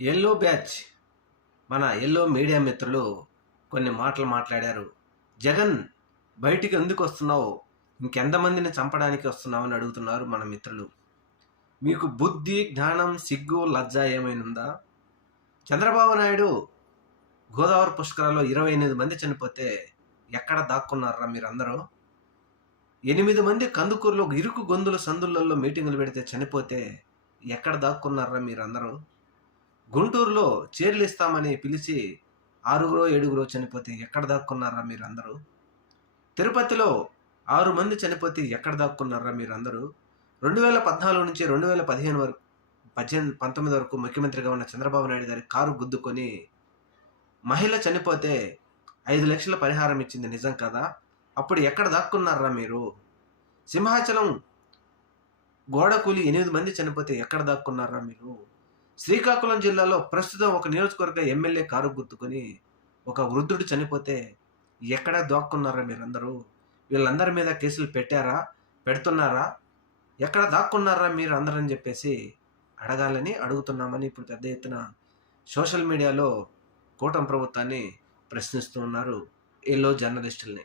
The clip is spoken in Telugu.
ఎల్లో బ్యాచ్ మన ఎల్లో మీడియా మిత్రులు కొన్ని మాటలు మాట్లాడారు. జగన్ బయటికి ఎందుకు వస్తున్నావు? ఇంకెంతమందిని చంపడానికి వస్తున్నావు అని అడుగుతున్నారు మన మిత్రులు. మీకు బుద్ధి జ్ఞానం సిగ్గు లజ్జ ఏమైనా ఉందా చంద్రబాబు నాయుడు గోదావరి పుష్కరాల్లో ఇరవై ఎనిమిది మంది చనిపోతే ఎక్కడ దాక్కున్నారా మీరందరూ? ఎనిమిది మంది కందుకూరులో ఇరుకు గొంతుల సందులలో మీటింగులు పెడితే చనిపోతే ఎక్కడ దాక్కున్నారా మీరందరూ? గుంటూరులో చేర్లిస్తామని పిలిచి ఆరుగురో ఏడుగురో చనిపోతే ఎక్కడ దాక్కున్నారా మీరందరూ? తిరుపతిలో ఆరు మంది చనిపోతే ఎక్కడ దాక్కున్నారా మీరందరూ? రెండు వేల పద్నాలుగు నుంచి రెండు వేల పదిహేను వరకు పద్దెనిమిది పంతొమ్మిది వరకు ముఖ్యమంత్రిగా ఉన్న చంద్రబాబు నాయుడు గారి కారు గుద్దుకొని మహిళ చనిపోతే ఐదు లక్షల పరిహారం ఇచ్చింది నిజం కదా? అప్పుడు ఎక్కడ దాక్కున్నారా మీరు? సింహాచలం గోడ కూలి ఎనిమిది మంది చనిపోతే ఎక్కడ దాక్కున్నారా మీరు? శ్రీకాకుళం జిల్లాలో ప్రస్తుతం ఒక నియోజకవర్గ ఎమ్మెల్యే కారు గుర్తుకొని ఒక వృద్ధుడు చనిపోతే ఎక్కడ దాక్కున్నారా మీరందరూ? వీళ్ళందరి మీద కేసులు పెట్టారా? పెడుతున్నారా? ఎక్కడ దాక్కున్నారా మీరు అందరని చెప్పేసి అడగాలని అడుగుతున్నామని ఇప్పుడు పెద్ద ఎత్తున సోషల్ మీడియాలో కూటమి ప్రభుత్వాన్ని ప్రశ్నిస్తూ ఉన్నారు. ఎల్లో జర్నలిస్టుల్ని.